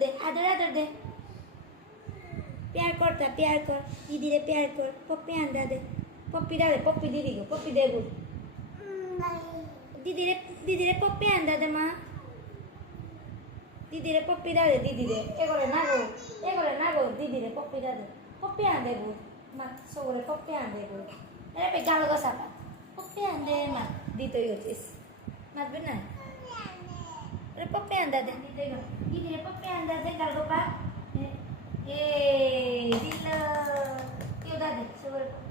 दे आदर दे प्यार करता प्यार कर दीदी रे प्यार कर पप्पी आंदा दे पप्पी दीदी को पप्पी दे बोल दीदी रे पप्पी आंदा दे माँ दीदी रे पप्पी दे दीदी रे एगोले ना गो दीदी रे पप्पी दे पप्पी आंदे बोल माँ सोगोले पप्पी आंदे बोल अरे पे गालो को सापा पप्पी आंदे माँ दी तो योचिस माँ बिना अरे पप्पी आंदा दे दीदी रे पप्पी आंदा दे गालो को पा ए दिल क्यों दादे सोगोले